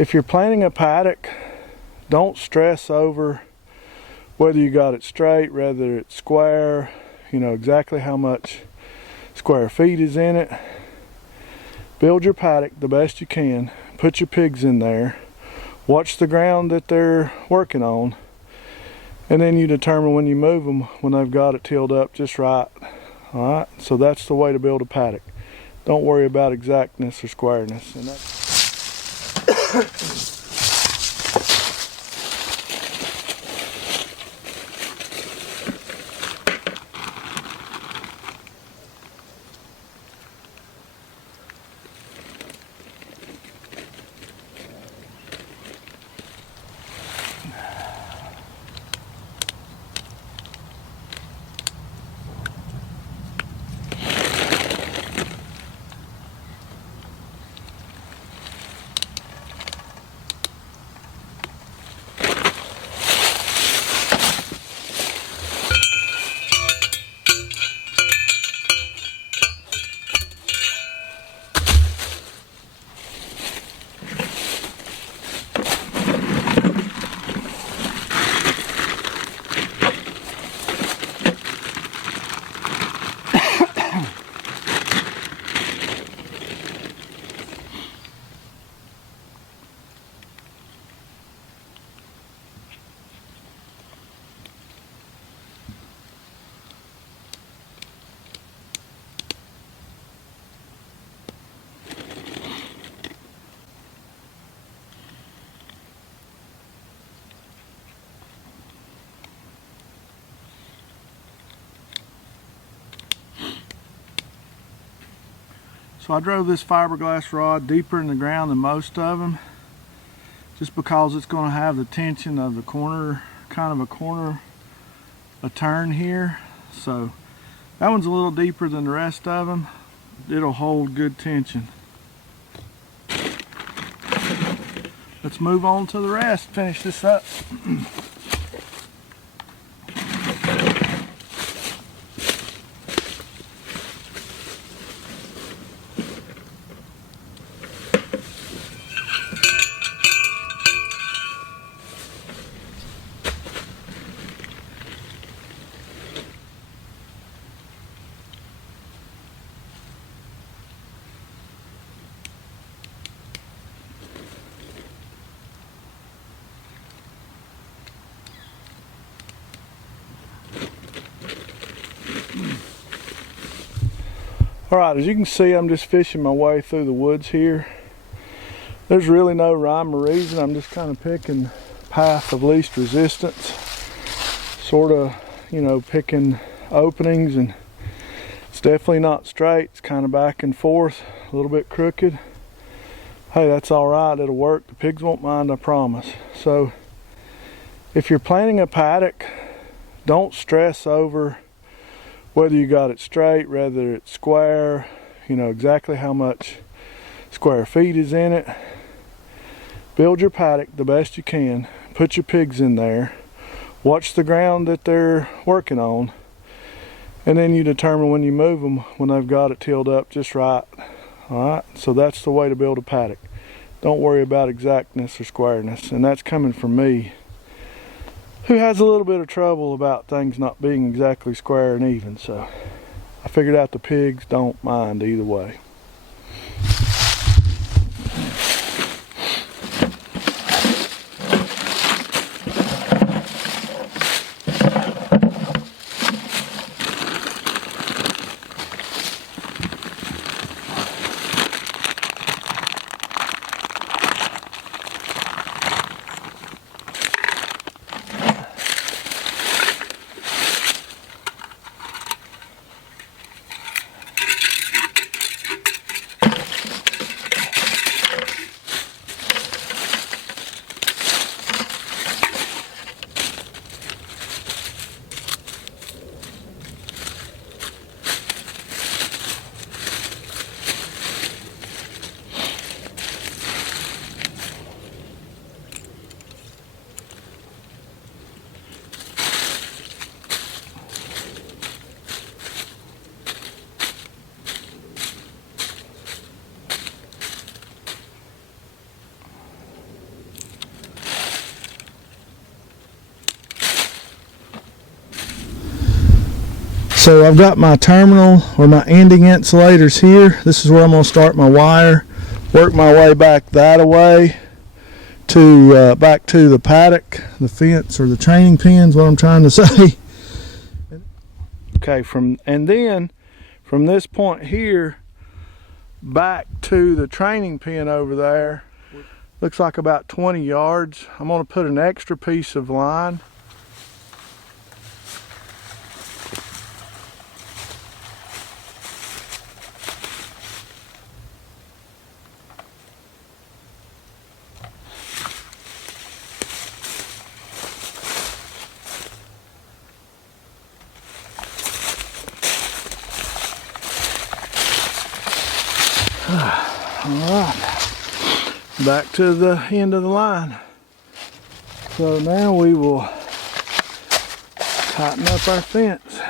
If you're planting a paddock, don't stress over whether you got it straight, whether it's square, exactly how much square feet is in it. Build your paddock the best you can. Put your pigs in there. Watch the ground that they're working on. And then you determine when you move them, when they've got it tilled up just right. Alright, so that's the way to build a paddock. Don't worry about exactness or squareness. And so I drove this fiberglass rod deeper in the ground than most of them, just because it's going to have the tension of the corner, a turn here. So that one's a little deeper than the rest of them. It'll hold good tension. Let's move on to the rest, finish this up. Alright, as you can see, I'm just fishing my way through the woods here. There's really no rhyme or reason. I'm just kind of picking path of least resistance. Sort of, picking openings, and it's definitely not straight. It's kind of back and forth, a little bit crooked. Hey, that's alright, it'll work. The pigs won't mind, I promise. So, if you're planting a paddock, don't stress over whether you got it straight, whether it's square, exactly how much square feet is in it. Build your paddock the best you can. Put your pigs in there. Watch the ground that they're working on. And then you determine when you move them, when they've got it tilled up just right. Alright, so that's the way to build a paddock. Don't worry about exactness or squareness. And that's coming from me, who has a little bit of trouble about things not being exactly square and even. So I figured out the pigs don't mind either way. So I've got my terminal or my ending insulators here. This is where I'm going to start my wire. Work my way back that way to back to the paddock, the fence, or the training pins, what I'm trying to say. Okay, and then from this point here back to the training pen over there, looks like about 20 yards. I'm going to put an extra piece of line. Alright, back to the end of the line. So now we will tighten up our fence.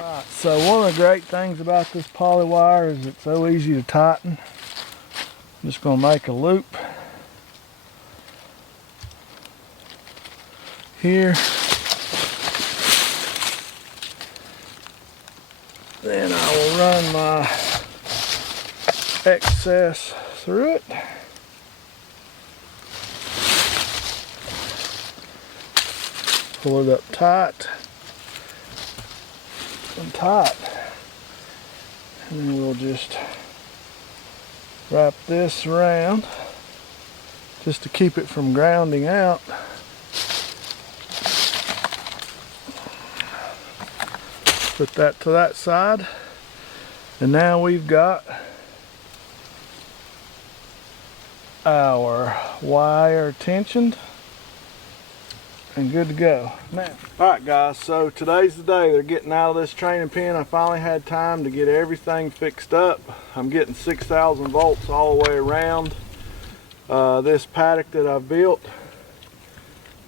Alright, so one of the great things about this poly wire is it's so easy to tighten. I'm just going to make a loop here. Then I will run my excess through it. Pull it up tight and tight. And then we'll just wrap this around just to keep it from grounding out. Put that to that side, and now we've got our wire tensioned and good to go. Now, alright guys, so today's the day they're getting out of this training pen. I finally had time to get everything fixed up. I'm getting 6,000 volts all the way around this paddock that I've built.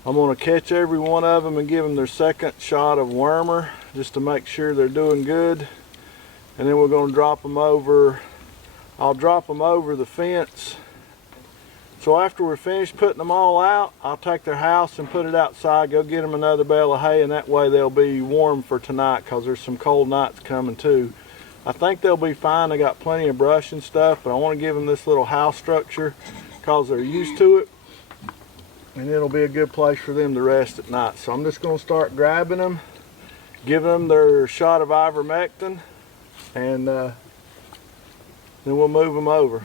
I'm going to catch every one of them and give them their second shot of wormer just to make sure they're doing good. And then we're going to drop them over. I'll drop them over the fence. So after we're finished putting them all out, I'll take their house and put it outside, go get them another bale of hay, and that way they'll be warm for tonight because there's some cold nights coming too. I think they'll be fine. They got plenty of brush and stuff, but I want to give them this little house structure because they're used to it. And it'll be a good place for them to rest at night. So I'm just going to start grabbing them, giving them their shot of ivermectin, and then we'll move them over.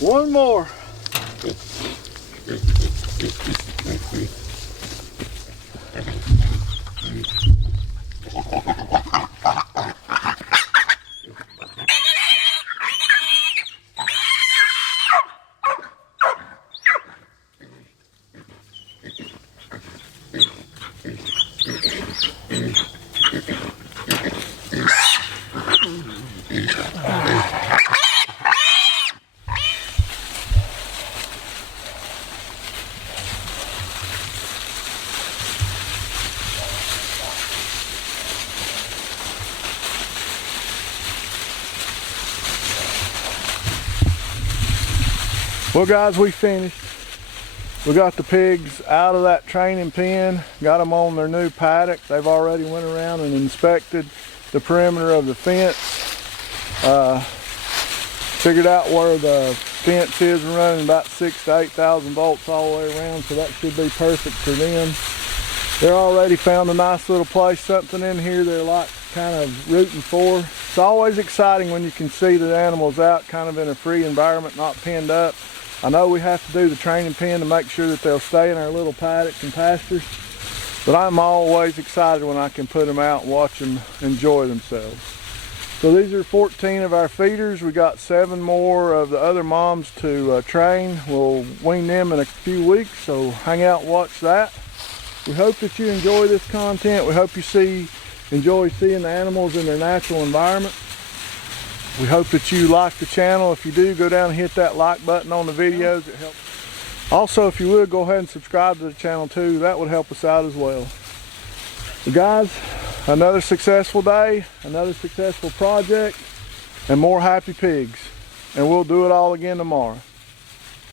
One more. Well guys, we finished. We got the pigs out of that training pen, got them on their new paddock. They've already went around and inspected the perimeter of the fence. Figured out where the fence is, running about 6,000 to 8,000 volts all the way around, so that should be perfect for them. They're already found a nice little place, something in here they're like kind of rooting for. It's always exciting when you can see the animals out kind of in a free environment, not penned up. I know we have to do the training pen to make sure that they'll stay in our little paddocks and pastures, but I'm always excited when I can put them out and watch them enjoy themselves. So these are 14 of our feeders. We got 7 more of the other moms to train. We'll wean them in a few weeks, so hang out and watch that. We hope that you enjoy this content. We hope you enjoy seeing the animals in their natural environment. We hope that you like the channel. If you do, go down and hit that like button on the videos. It helps. Also, if you would, go ahead and subscribe to the channel too. That would help us out as well. So guys, another successful day, another successful project, and more happy pigs. And we'll do it all again tomorrow.